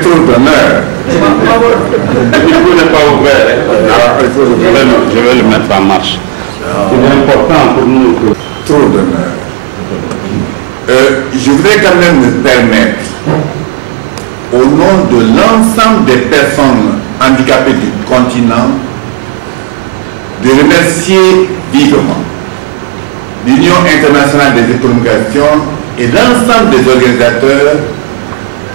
Tour d'honneur. Le n'est pas ouvert. Je vais le mettre en marche. C'est important pour nous. Tour d'honneur. Je voudrais quand même me permettre, au nom de l'ensemble des personnes handicapées du continent, de remercier vivement l'Union internationale des communications et l'ensemble des organisateurs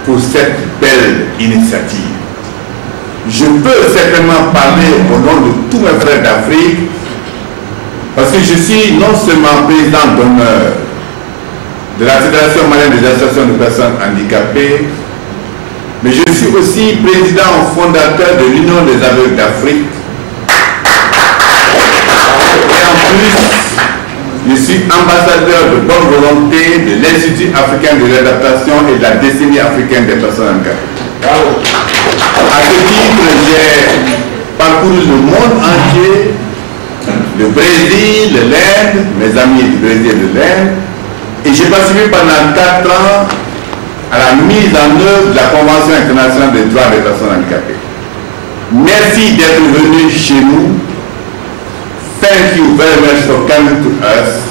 pour cette belle initiative. Je peux certainement parler au nom de tous mes frères d'Afrique parce que je suis non seulement président d'honneur de la Fédération malienne des associations de personnes handicapées, mais je suis aussi président fondateur de l'Union des aveugles d'Afrique. Et en plus, je suis ambassadeur de bonne volonté de l'Institut africain de l'adaptation et de la décennie africaine des personnes handicapées. À ce titre, j'ai parcouru le monde entier, le Brésil, l'Inde, mes amis du Brésil et de l'Inde, et j'ai participé pendant 4 ans à la mise en œuvre de la Convention internationale des droits des personnes handicapées. Merci d'être venu chez nous. Thank you very much for coming to us.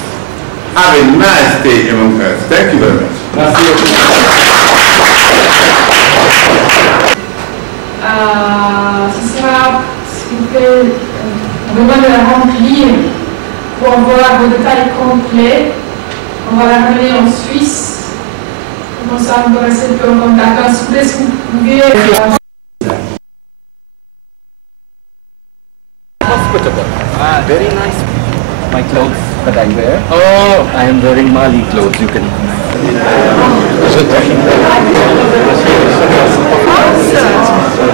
Have a nice day among us. Thank you very much. Merci. Ce sera, s'il vous plaît, on va le remplir pour avoir vos détails complets. On va la ramener en Suisse. Comme ça, on va rester un peu en contact. S'il vous plaît, si vous pouvez. Hospitable. Very nice. My clothes that I wear. Oh, I am wearing Mali clothes. You can. So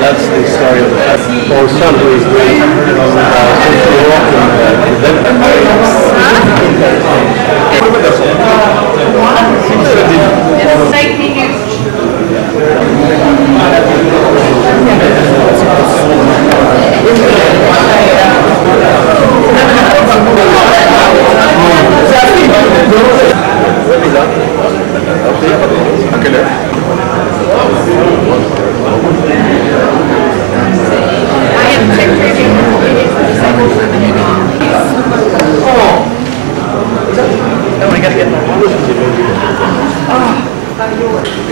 that's the story of that. Our son who is doing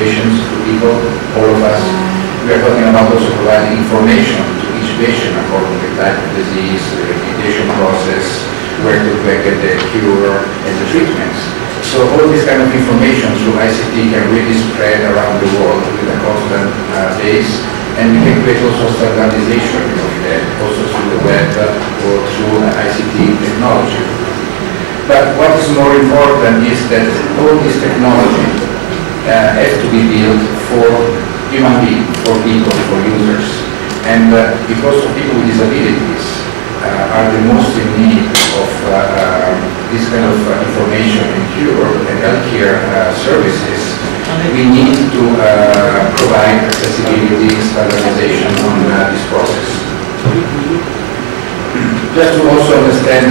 patients, to people, all of us. We are talking about also providing information to each patient according to the type of disease, the rehabilitation process, where to get the cure and the treatments. So all this kind of information through ICT can really spread around the world with a constant base, and we can create also standardization of that, also through the web or through ICT technology. But what is more important is that all this technology has to be built for human beings, for people, for users. And because people with disabilities are the most in need of this kind of information and cure and healthcare services, we need to provide accessibility, standardization on this process. Just to also understand,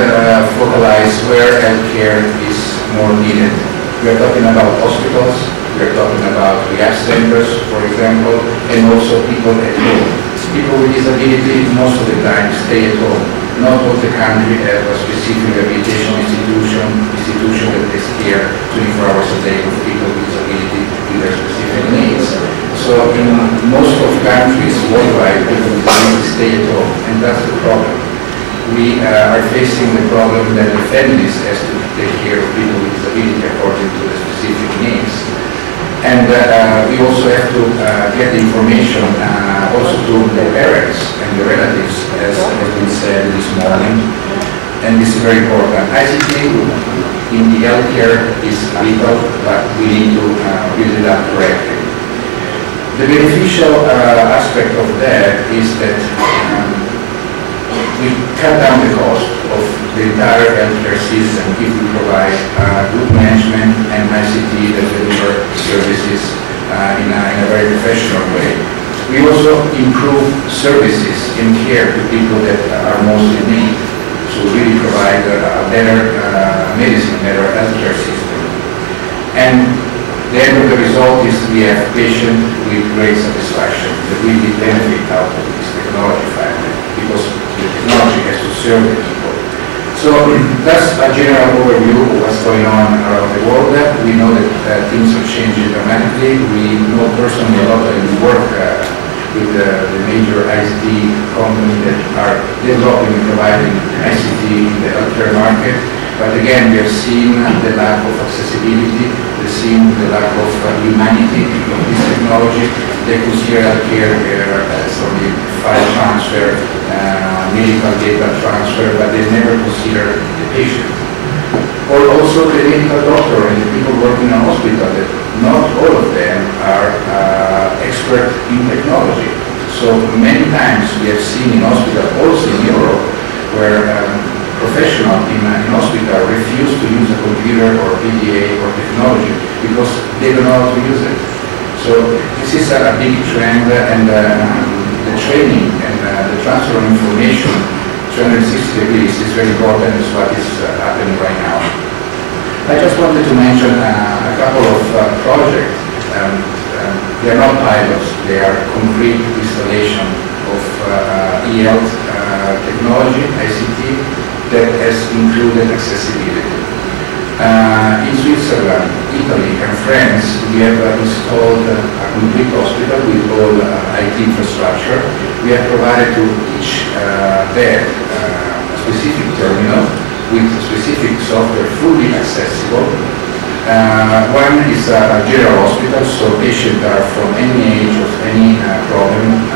focalize where healthcare is more needed. We are talking about hospitals, we are talking about rehab centers, for example, and also people at home. People with disability most of the time stay at home. Not all the country have a specific rehabilitation institution that takes care 24 hours a day of people with disability with their specific needs. So in most of countries worldwide, people with disability stay at home, and that's the problem. We are facing the problem that the families has to take care of people with disability according to the specific needs. And we also have to get the information also to the parents and the relatives, as has been said this morning. And this is very important. ICT in the healthcare is vital, but we need to build it up correctly. The beneficial aspect of that is that we cut down the cost of the entire healthcare system if we provide good management and ICT that deliver services in a very professional way. We also improve services and care to people that are most in need. So really provide a better medicine, better healthcare system. And the end of the result is we have patients with great satisfaction that really benefit out of this technology family, because the technology has to serve the people. So that's a general overview of what's going on around the world. We know that things are changing dramatically. We know personally a lot, and we work with the major ICT companies that are developing and providing ICT in the healthcare market. But again, we have seen the lack of accessibility, we've seen the lack of humanity of this technology. They consider healthcare as only file transfer, medical data transfer, but they never consider the patient. Or also the medical doctor and the people working in a hospital, that not all of them are expert in technology. So many times we have seen in hospital, also in Europe, where professionals in hospital refuse to use a computer or PDA or technology because they don't know how to use it. So this is a big trend, and the training and the transfer of information 360 degrees is very important. Is what is happening right now. I just wanted to mention a couple of projects. They are not pilots, they are concrete installation of e-health technology, ICT, that has included accessibility. In Switzerland, Italy, and France, we have installed a complete hospital with all IT infrastructure. We have provided to each bed a specific terminal with specific software fully accessible. One is a general hospital, so patients are from any age of any problem.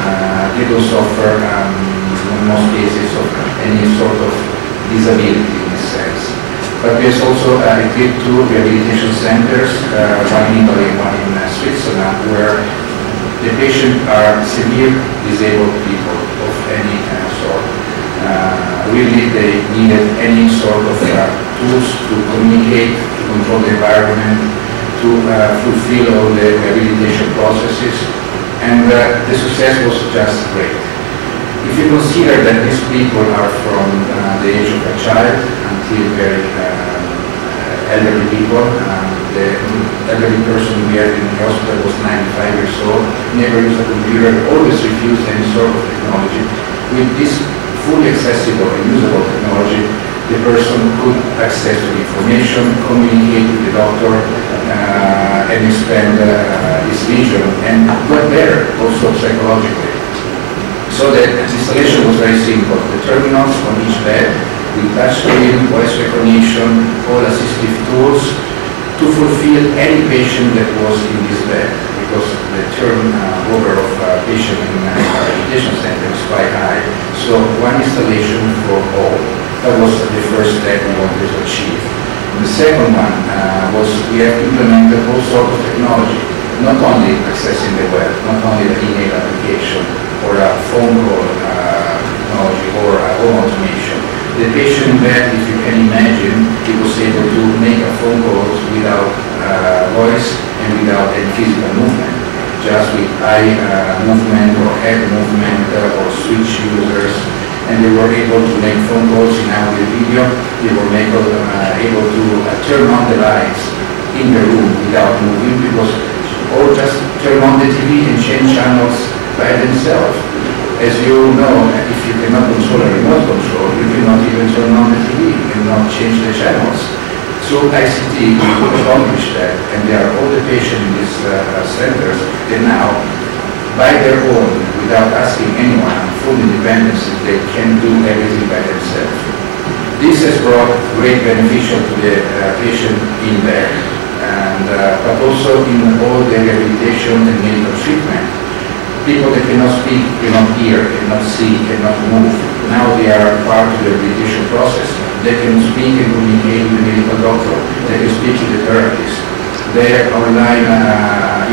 They don't suffer, in most cases, of any sort of disability in this sense. But there's also equipped two rehabilitation centers, one in Italy and one in Switzerland, where the patients are severe disabled people of any sort. Really, they needed any sort of tools to communicate, to control the environment, to fulfill all the rehabilitation processes, and the success was just great. If you consider that these people are from the age of a child until very elderly people, the elderly person we had in the hospital was 95 years old, never used a computer, always refused any sort of technology. With this fully accessible and usable technology, the person could access the information, communicate with the doctor, and expand his vision, and got better also psychologically. So the installation was very simple. The terminals on each bed with touchscreen, voice recognition, all assistive tools to fulfill any patient that was in this bed, because the turnover of patient in a rehabilitation center is quite high. So one installation for all. That was the first step we wanted to achieve. The second one was we have implemented all sorts of technology, not only accessing the web, not only the email application, or a phone call technology, or home automation. The patient bed, if you can imagine, he was able to make a phone call without voice and without any physical movement, just with eye movement or head movement or switch users. And they were able to make phone calls in audio video. They were able to turn on the lights in the room without moving, because or just turn on the TV and change channels by themselves. As you know, if you cannot control a remote control, you cannot even turn on the TV, you cannot change the channels. So ICT accomplished that, and there are all the patients in these centers, they now, by their own, without asking anyone, full independence, they can do everything by themselves. This has brought great beneficial to the patient in there, and but also in all the rehabilitation and medical treatment. People that cannot speak, cannot hear, cannot see, cannot move. Now they are part of the rehabilitation process. They can speak and communicate with the medical doctor. They can speak to the therapist. They are online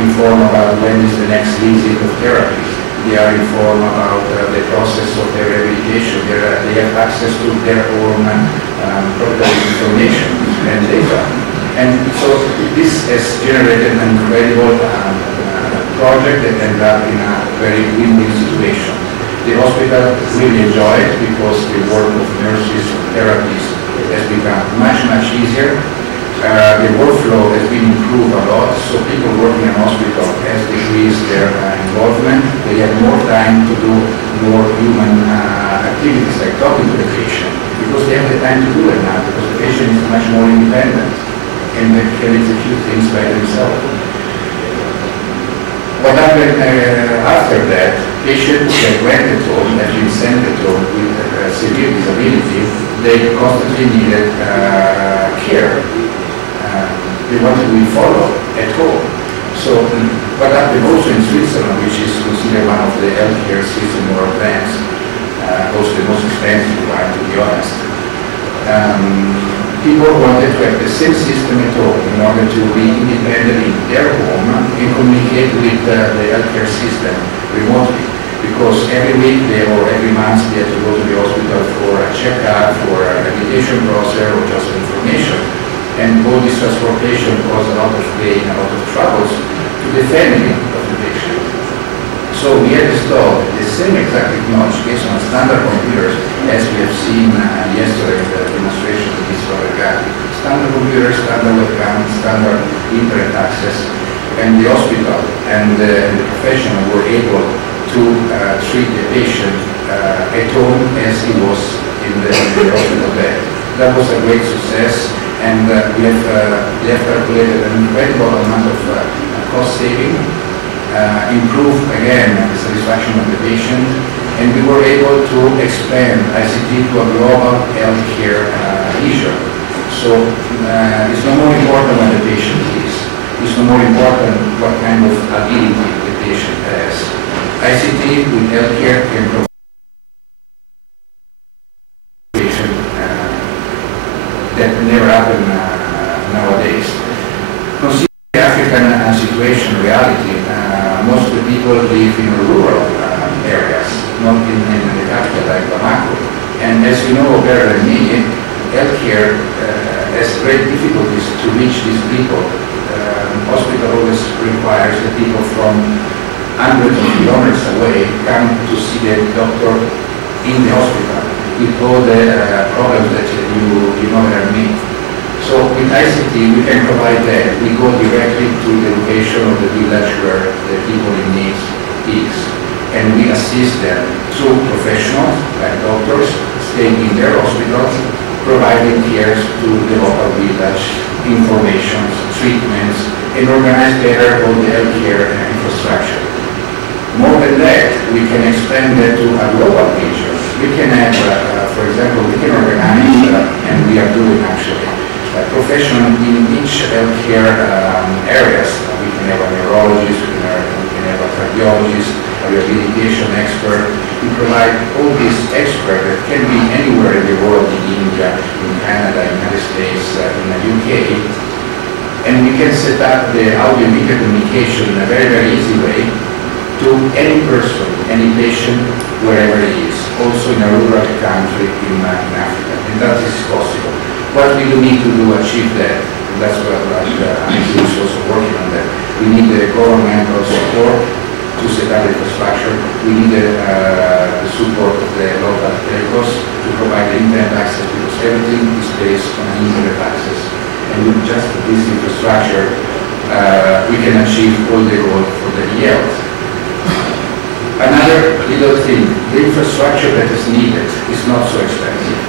informed about when is the next visit of therapy. They are informed about the process of their rehabilitation. They have access to their own information and data. And so this has generated an incredible project that ended up in a very win-win situation. The hospital really enjoyed it because the work of nurses and therapists has become much, much easier. The workflow has been improved a lot, so people working in hospital has decreased their involvement. They have more time to do more human activities like talking to the patient, because they have the time to do it now, because the patient is much more independent and they can execute things by themselves. What happened after that, patients that went at home, that been sent at home with severe disability, they constantly needed care. They wanted to be followed at home. So what happened also in Switzerland, which is considered one of the healthcare systems more advanced, also the most expensive one, to be honest. People wanted to have the same system at home in order to be independent in their home and communicate with the healthcare system remotely. Because every week or every month they had to go to the hospital for a checkup, for a rehabilitation process, or just information. And all this transportation caused a lot of pain, a lot of troubles to the family of the patient. So we had installed the same exact technology based on standard computers as we have seen yesterday in the demonstration of this photograph. Standard computers, standard webcam, standard internet access, and the hospital and the professional were able to treat the patient at home as he was in the hospital bed. That was a great success. And we have calculated an incredible amount of cost saving, improved again the satisfaction of the patient, and we were able to expand ICT to a global healthcare issue. So it's no more important what the patient is. It's no more important what kind of ability the patient has. ICT with healthcare can provide that never happened nowadays. Considering the African situation, reality, most of the people live in rural areas, not in the capital like Bamako. And as you know better than me, healthcare has great difficulties to reach these people. Hospital always requires the people from hundreds of kilometers away come to see the doctor in the hospital, with all the problems that you know there are made. So with ICT we can provide that. We go directly to the location of the village where the people in need is, and we assist them through professionals like doctors staying in their hospitals, providing care to the local village, information, treatments, and organize better all the healthcare infrastructure. More than that, we can expand that to a global region. We can have, for example, we can organize, and we are doing actually, professional in each healthcare areas. We can have a neurologist, we can have a cardiologist, a rehabilitation expert. We provide all these experts that can be anywhere in the world, in India, in Canada, in the United States, in the UK. And we can set up the audio and video communication in a very, very easy way to any person, any patient, wherever he is, also in a rural country in Africa, and that is possible. What we do need to do achieve that, and that's what ICT is also working on that. We need the governmental support to set up the infrastructure. We need the support of the local telcos to provide the internet access, because everything is based on internet access. And with just this infrastructure, we can achieve all the goals for the health. Another little thing, the infrastructure that is needed is not so expensive.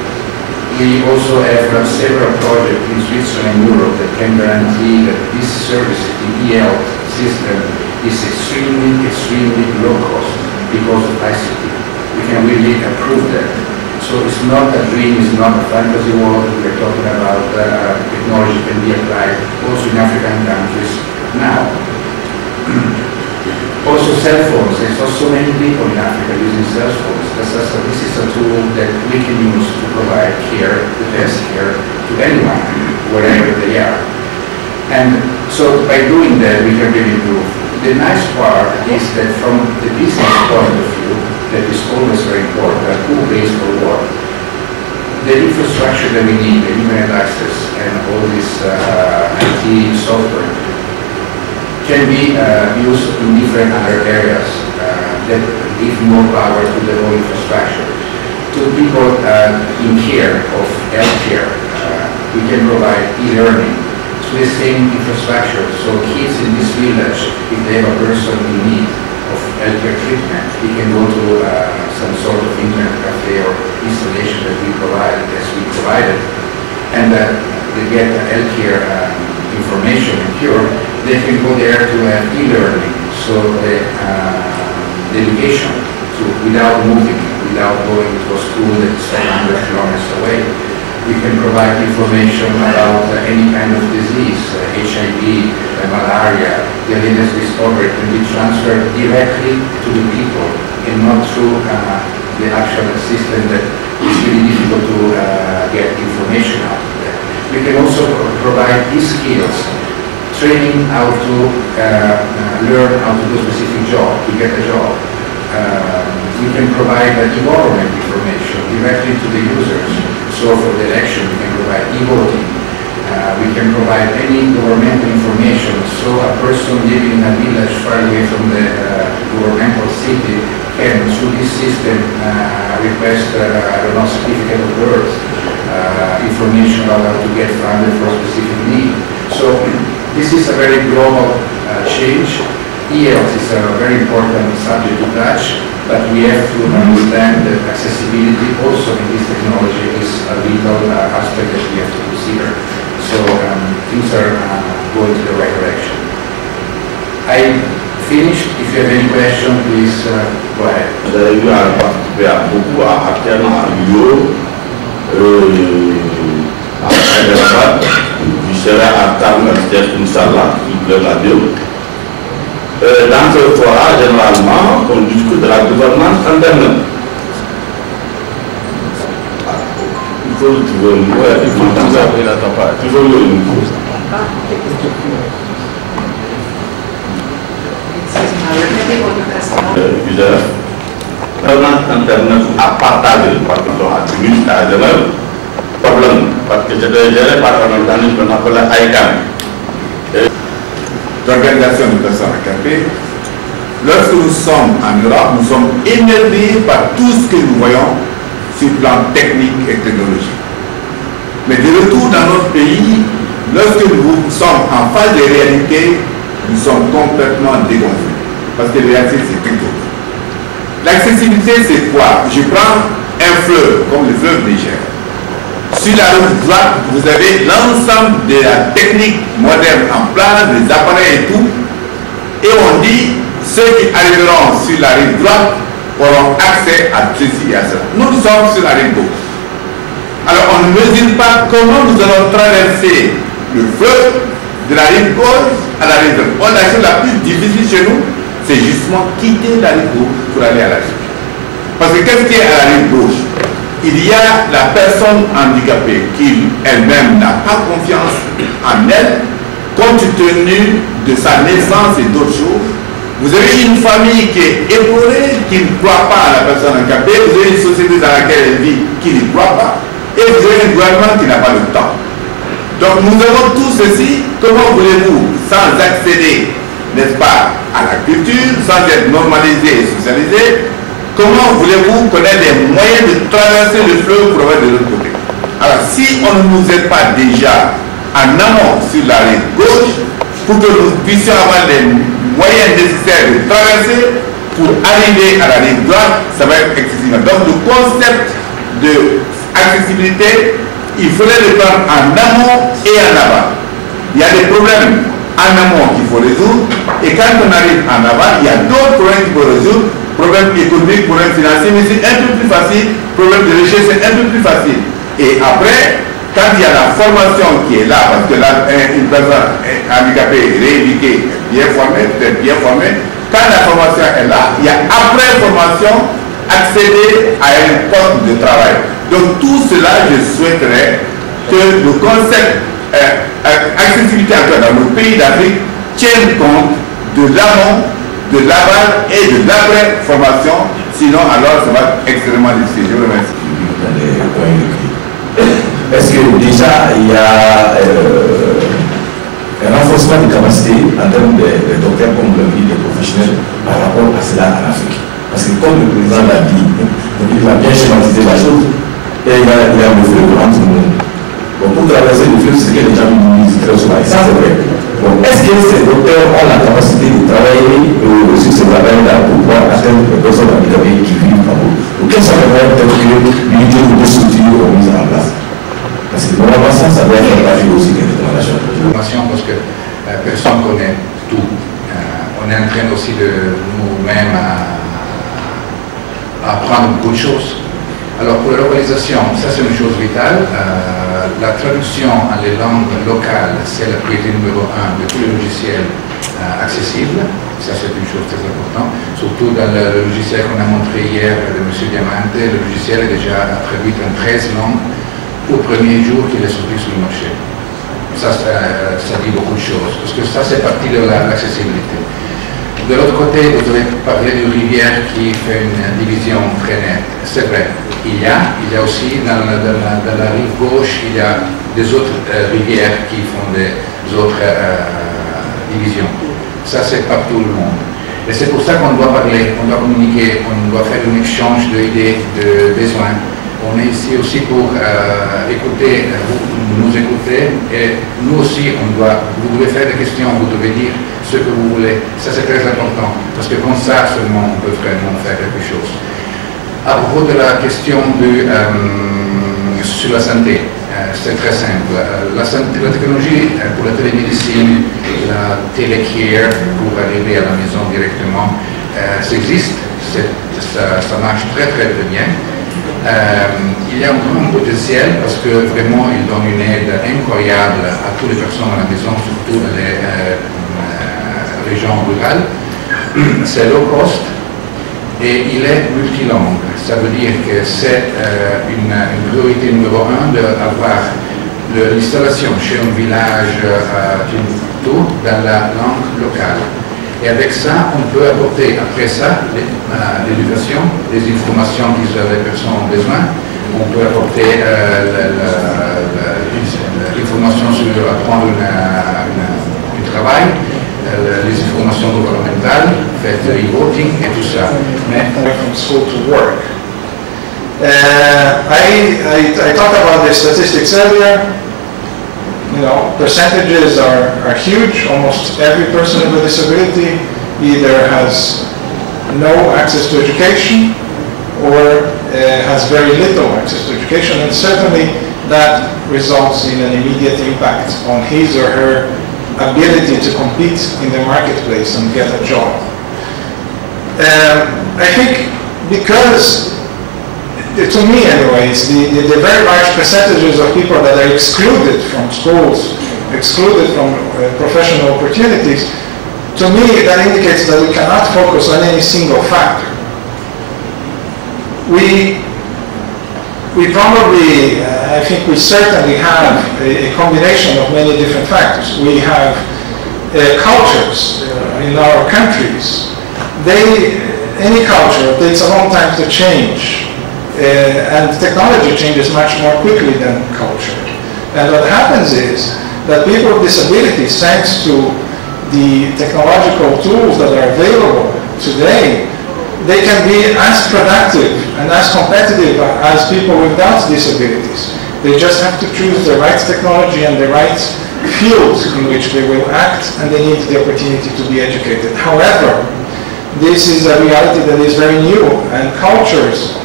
We also have several projects in Switzerland and Europe that can guarantee that this service, the e-health system, is extremely, extremely low cost because of ICT. We can really approve that. So it's not a dream, it's not a fantasy world. We're talking about technology can be applied also in African countries now. Also cell phones. There's also so many people in Africa using cell phones. This is a tool that we can use to provide care, the best care, to anyone, wherever they are. And so by doing that, we can really improve. The nice part is that from the business point of view, that is always very important, who pays for what, the infrastructure that we need, the internet access, and all this IT software can be used in different other areas that give more power to the whole infrastructure. To people in care of healthcare, we can provide e-learning to the same infrastructure. So kids in this village, if they have a person in need of healthcare treatment, he can go to some sort of internet cafe or installation that we provide, as we provided, and they get healthcare information and cure. They can go there to have e-learning, so the education without moving, without going to a school that's 700 kilometers away. We can provide information about any kind of disease, HIV, malaria, the illness discovered can be transferred directly to the people and not through the actual system that is really difficult to get information out of there. We can also provide these skills, training how to learn how to do a specific job, to get a job. We can provide e-government information directly to the users. So for the election, we can provide e-voting. We can provide any governmental information. So a person living in a village far away from the governmental city can, through this system, request, certificate of birth, information about how to get funded for a specific need. So this is a very global change. E-health is a very important subject to touch, but we have to understand that accessibility also in this technology is a vital aspect that we have to consider. So things are going to the right direction. I finished. If you have any question, please go ahead. You are participé beaucoup actuellement à Rio, à Hyderabad, tu seras à Tam, Inch'Allah, le radio. Dans ce forum, généralement, on discute de la gouvernance interne. Il faut trouver une voie, il faut toujours le niveau. Gouvernance interne à partager, par exemple, à ministre à Genève, problème, parce que c'est géré par un organisme qu'on appelle ICANN. L'organisation des personnes handicapées, lorsque nous sommes en Europe, nous sommes émerveillés par tout ce que nous voyons sur le plan technique et technologique. Mais de retour dans notre pays, lorsque nous sommes en phase de réalité, nous sommes complètement dégonflés. Parce que la réalité, c'est tout autre. L'accessibilité, c'est quoi? Je prends un fleuve, comme le fleuve Niger. Sur la rive droite, vous avez l'ensemble de la technique moderne en place, les appareils et tout. Et on dit, ceux qui arriveront sur la rive droite auront accès à ceci et à cela. Nous sommes sur la rive gauche. Alors on ne mesure pas comment nous allons traverser le fleuve de la rive gauche à la rive droite. La chose la plus difficile chez nous, c'est justement quitter la rive gauche pour aller à la rive. Parce que qu'est-ce qui est à la rive gauche? Il y a la personne handicapée qui elle-même n'a pas confiance en elle, compte tenu de sa naissance et d'autres choses. Vous avez une famille qui est épaulée, qui ne croit pas à la personne handicapée. Vous avez une société dans laquelle elle vit qui ne croit pas. Et vous avez un gouvernement qui n'a pas le temps. Donc nous avons tout ceci. Comment voulez-vous, sans accéder, n'est-ce pas, à la culture, sans être normalisé et socialisé, comment voulez-vous connaître les moyens de traverser le fleuve pour aller de l'autre côté? Alors, si on ne nous aide pas déjà en amont sur la rive gauche, pour que nous puissions avoir les moyens nécessaires de traverser pour arriver à la rive droite, ça va être excessif. Donc, le concept d'accessibilité, il faudrait le prendre en amont et en aval. Il y a des problèmes en amont qu'il faut résoudre, et quand on arrive en aval, il y a d'autres problèmes qu'il faut résoudre. Problème économique, problème financier, mais c'est un peu plus facile. Problème de richesse, c'est un peu plus facile. Et après, quand il y a la formation qui est là, parce que là, une personne handicapée, rééduquée, bien formée, peut-être bien formée, quand la formation est là, il y a après formation, accéder à un poste de travail. Donc tout cela, je souhaiterais que le concept accessibilité dans nos pays d'Afrique tienne compte de l'amont, de l'aval et de l'après-formation, sinon alors ça va être extrêmement difficile. Je vous remercie. Est-ce que déjà il y a un renforcement des capacités en termes de docteurs comme le dit, des professionnels par rapport à cela en Afrique? Parce que comme le président l'a dit, il va bien schématiser la chose et il y a le fleuve entre nous. Bon, pour traverser le fleuve, c'est ce que les gens me disent très souvent. Et ça, c'est vrai. Bon, est-ce que ces docteurs ont la capacité de travailler sur ce travail-là pour pouvoir atteindre les personnes handicapées qui vivent en haut? Ou quels sont les moyens peut-être que l'unité de deux structures ont mis en place? Parce que normalement, ça doit être partie aussi des recommandations. Parce que personne ne connaît tout. On est en train aussi de nous-mêmes apprendre beaucoup de choses. Alors pour la localisation, ça c'est une chose vitale. La traduction en les langues locales, c'est la priorité numéro 1 de tous les logiciels accessibles. Ça c'est une chose très importante. Surtout dans le logiciel qu'on a montré hier de M. Diamante, le logiciel est déjà traduit en 13 langues au premier jour qu'il est sorti sur le marché. Ça dit beaucoup de choses, parce que ça c'est partie de l'accessibilité. De l'autre côté, vous avez parlé d'une rivière qui fait une division très nette. C'est vrai, il y a aussi dans la rive gauche, il y a des autres rivières qui font des autres divisions. Ça, c'est partout le monde. Et c'est pour ça qu'on doit parler, on doit communiquer, on doit faire un échange d'idées, de besoins. On est ici aussi pour écouter, vous nous écouter, et nous aussi, vous devez faire des questions, vous devez dire ce que vous voulez. Ça, c'est très important, parce que comme ça seulement, on peut vraiment faire quelque chose. À propos de la question sur la santé, c'est très simple. La technologie pour la télémédecine, la télécare pour arriver à la maison directement, ça existe, ça marche très très bien. Il y a un grand potentiel parce que vraiment il donne une aide incroyable à toutes les personnes à la maison, surtout dans les régions rurales. C'est low cost et il est multilangue. Ça veut dire que c'est une priorité numéro 1 d'avoir l'installation chez un village tout dans la langue locale. Et avec ça, on peut apporter après ça l'éducation, les informations que les personnes ont besoin. On peut apporter l'information sur apprendre du travail, les informations gouvernementales, faire du e-voting et tout ça. Mais from school to work. I talked about the statistics earlier. You know, percentages are huge. Almost every person with a disability either has no access to education or has very little access to education, and certainly that results in an immediate impact on his or her ability to compete in the marketplace and get a job. I think because, to me anyways, the very large percentages of people that are excluded from schools, excluded from professional opportunities, to me that indicates that we cannot focus on any single factor. We probably, I think we certainly have a combination of many different factors. We have cultures in our countries. Any culture takes a long time to change. And technology changes much more quickly than culture. And what happens is that people with disabilities, thanks to the technological tools that are available today, they can be as productive and as competitive as people without disabilities. They just have to choose the right technology and the right fields in which they will act, and they need the opportunity to be educated. However, this is a reality that is very new, and cultures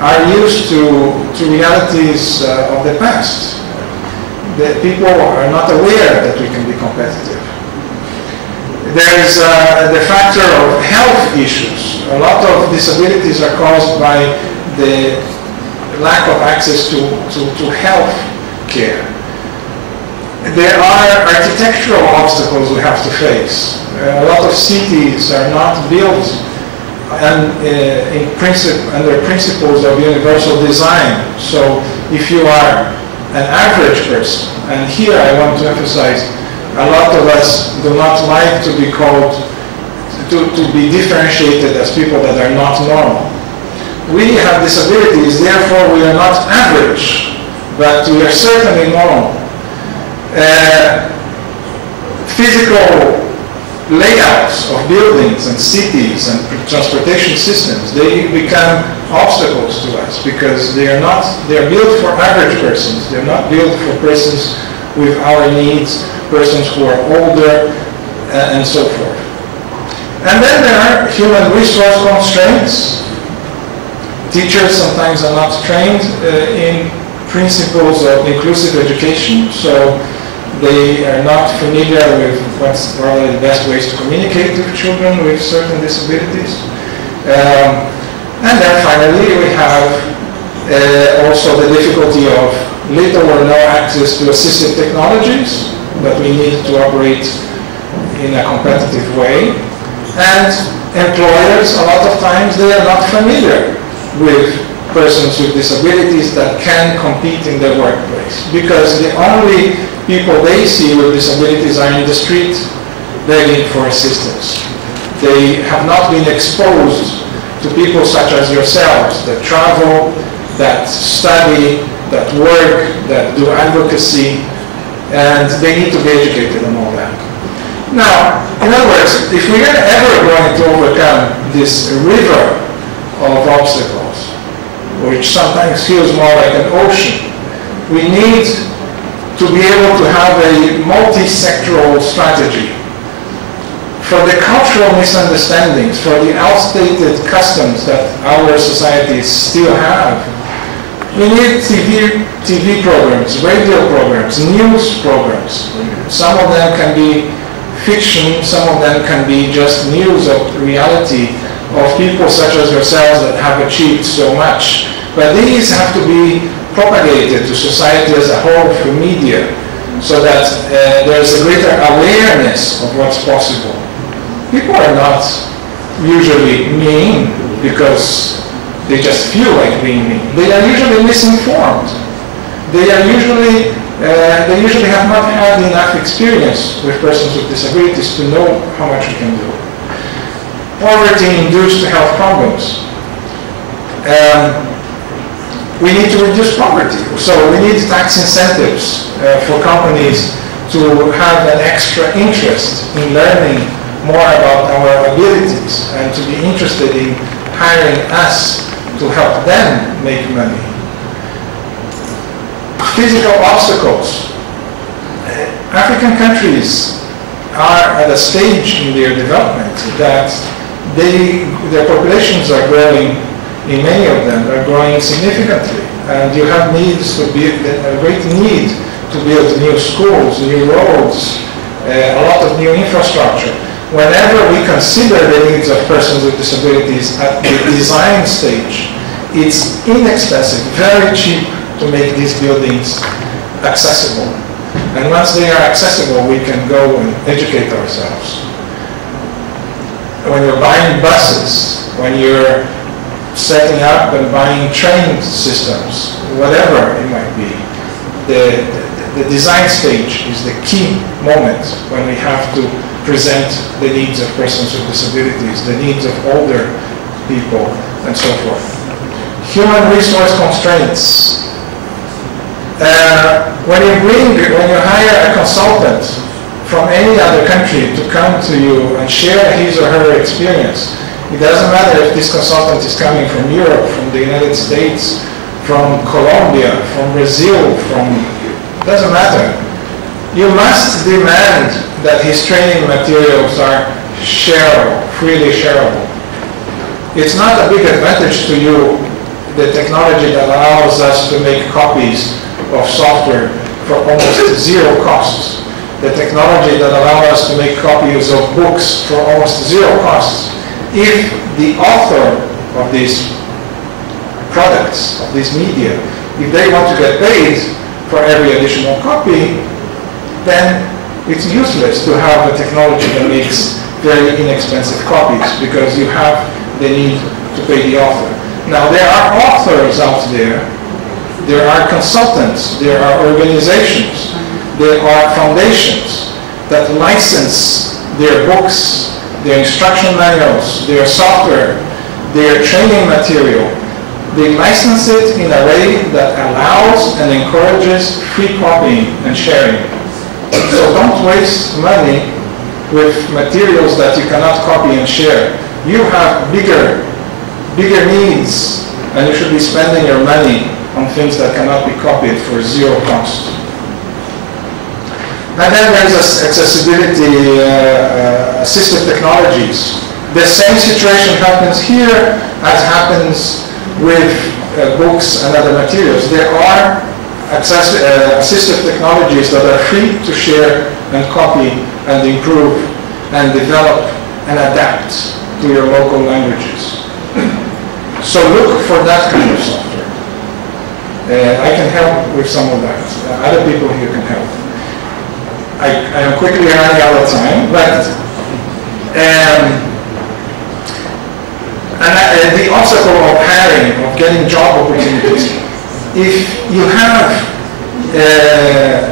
are used to realities of the past. The people are not aware that we can be competitive. There's the factor of health issues. A lot of disabilities are caused by the lack of access to health care. There are architectural obstacles we have to face. A lot of cities are not built and under principles of universal design. So if you are an average person, and here I want to emphasize, a lot of us do not like to be called, to be differentiated as people that are not normal. We have disabilities, therefore we are not average, but we are certainly normal. Physical layouts of buildings and cities and transportation systems, they become obstacles to us because they're built for average persons. They're not built for persons with our needs, persons who are older, and so forth. And then there are human resource constraints. Teachers sometimes are not trained in principles of inclusive education, so they are not familiar with what's probably the best ways to communicate with children with certain disabilities. And then finally we have also the difficulty of little or no access to assistive technologies that we need to operate in a competitive way. And employers, a lot of times, they are not familiar with persons with disabilities that can compete in their workplace, because the only people they see with disabilities are in the street begging for assistance. They have not been exposed to people such as yourselves that travel, that study, that work, that do advocacy, and they need to be educated on all that. Now, in other words, if we are ever going to overcome this river of obstacles, which sometimes feels more like an ocean, we need to be able to have a multi-sectoral strategy. For the cultural misunderstandings, for the outdated customs that our societies still have, we need TV programs, radio programs, news programs. Some of them can be fiction, some of them can be just news of reality of people such as yourselves that have achieved so much. But these have to be propagated to society as a whole through media, so that there's a greater awareness of what's possible. People are not usually mean because they just feel like being mean. They are usually misinformed. They usually have not had enough experience with persons with disabilities to know how much we can do. Poverty-induced health problems. We need to reduce poverty. So we need tax incentives for companies to have an extra interest in learning more about our abilities and to be interested in hiring us to help them make money. Physical obstacles. African countries are at a stage in their development that their populations are growing, in many of them, are growing significantly. And you have needs to build, a great need to build new schools, new roads, a lot of new infrastructure. Whenever we consider the needs of persons with disabilities at the design stage, it's inexpensive, very cheap to make these buildings accessible. And once they are accessible, we can go and educate ourselves. When you're buying buses, when you're setting up and buying train systems, whatever it might be, the design stage is the key moment when we have to present the needs of persons with disabilities, the needs of older people, and so forth. Human resource constraints. When you hire a consultant from any other country to come to you and share his or her experience, it doesn't matter if this consultant is coming from Europe, from the United States, from Colombia, from Brazil, it doesn't matter. You must demand that his training materials are shareable, freely shareable. It's not a big advantage to you, the technology that allows us to make copies of software for almost zero costs. The technology that allows us to make copies of books for almost zero costs. If the author of these products, of this media, if they want to get paid for every additional copy, then it's useless to have a technology that makes very inexpensive copies, because you have the need to pay the author. Now, there are authors out there, there are consultants, there are organizations, there are foundations that license their books, their instruction manuals, their software, their training material. They license it in a way that allows and encourages free copying and sharing. So don't waste money with materials that you cannot copy and share. You have bigger needs, and you should be spending your money on things that cannot be copied for zero cost. And then there's accessibility, assistive technologies. The same situation happens here as happens with books and other materials. There are assistive technologies that are free to share and copy and improve and develop and adapt to your local languages. So look for that kind of software. I can help with some of that. Other people here can help. I am quickly running out of time, but the obstacle of hiring, of getting job opportunities, if you have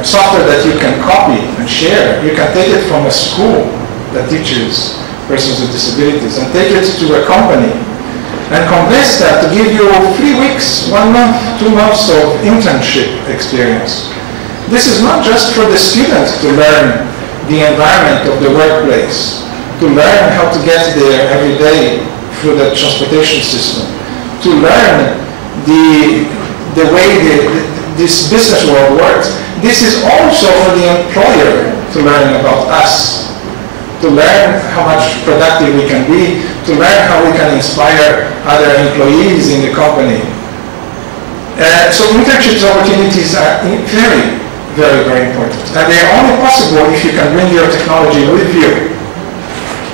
software that you can copy and share, you can take it from a school that teaches persons with disabilities and take it to a company and convince that to give you 3 weeks, 1 month, 2 months of internship experience. This is not just for the students to learn the environment of the workplace, to learn how to get there every day through the transportation system, to learn the way this business world works. This is also for the employer to learn about us, to learn how much productive we can be, to learn how we can inspire other employees in the company. So internship opportunities are very, very, very important. And they are only possible if you can bring your technology with you,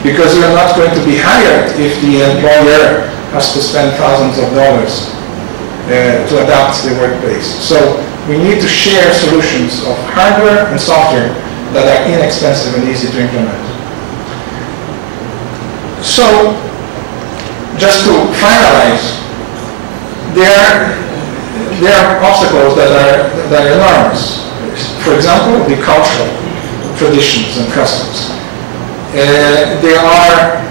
because you are not going to be hired if the employer has to spend thousands of dollars to adapt the workplace. So we need to share solutions of hardware and software that are inexpensive and easy to implement. So, just to finalize, there are obstacles that are enormous. For example, the cultural traditions and customs. There are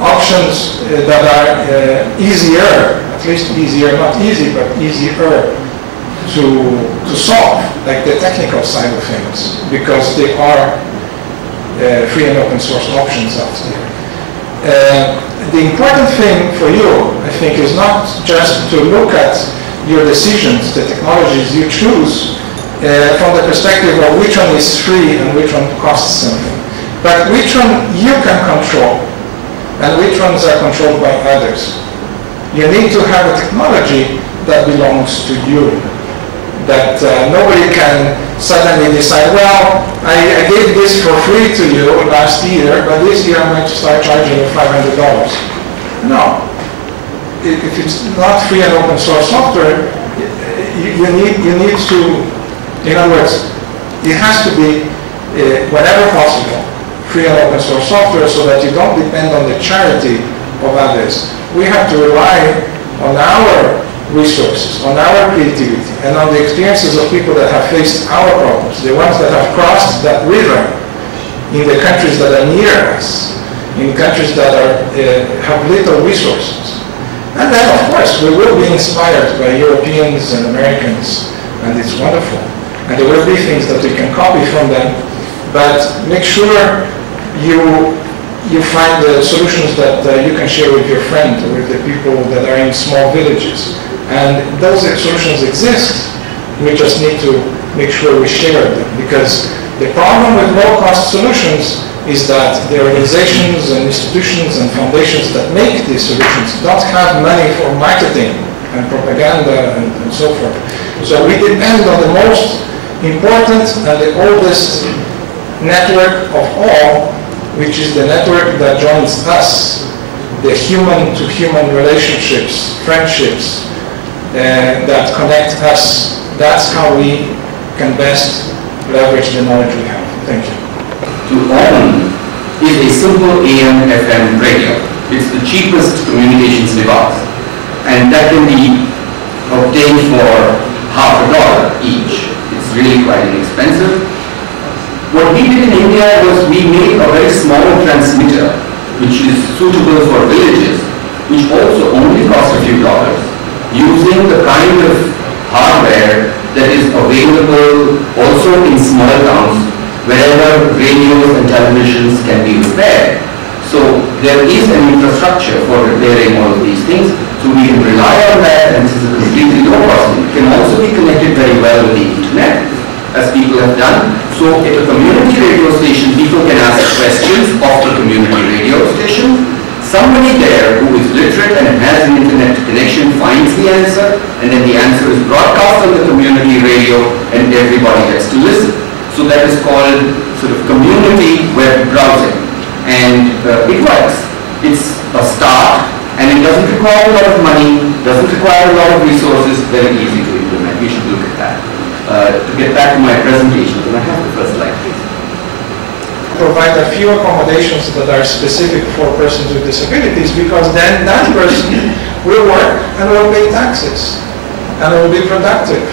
options that are easier, at least easier, not easy, but easier to solve, like the technical side of things, because there are free and open source options out there. The important thing for you, I think, is not just to look at your decisions, the technologies you choose, from the perspective of which one is free and which one costs something, but which one you can control and which ones are controlled by others. You need to have a technology that belongs to you, that nobody can suddenly decide, well, I gave this for free to you last year, but this year I'm going to start charging you $500. No. If it's not free and open source software, you need to, in other words, it has to be, whenever possible, free and open source software so that you don't depend on the charity of others. We have to rely on our resources, on our creativity, and on the experiences of people that have faced our problems, the ones that have crossed that river in the countries that are near us, in countries that have little resources. And then, of course, we will be inspired by Europeans and Americans, and it's wonderful. And there will be things that we can copy from them, but make sure you find the solutions that you can share with your friend or with the people that are in small villages. And those solutions exist. We just need to make sure we share them, because the problem with low-cost solutions is that the organizations and institutions and foundations that make these solutions don't have money for marketing and propaganda and so forth. So we depend on the most important and the oldest network of all, which is the network that joins us, the human-to-human relationships, friendships, that connect us. That's how we can best leverage the knowledge we have. Thank you. To own is a simple AM/FM radio. It's the cheapest communications device, and that can be obtained for $50 each. It's really quite inexpensive. What we did in India was we made a very small transmitter which is suitable for villages, which also only cost a few dollars, using the kind of hardware that is available also in small towns wherever radios and televisions can be repaired. So there is an infrastructure for repairing all of these things, so we can rely on that, and this is a completely low cost. It can also be connected very well with the internet, as people have done. So at a community radio station, people can ask questions of the community radio station. Somebody there who is literate and has an internet connection finds the answer, and then the answer is broadcast on the community radio, and everybody gets to listen. So that is called sort of community web browsing. And it works. It's a start, and it doesn't require a lot of money, doesn't require a lot of resources, very easy to implement. We should look at that. To get back to my presentation, can I have the first slide, please? Provide a few accommodations that are specific for persons with disabilities, because then that person will work and will pay taxes and will be productive.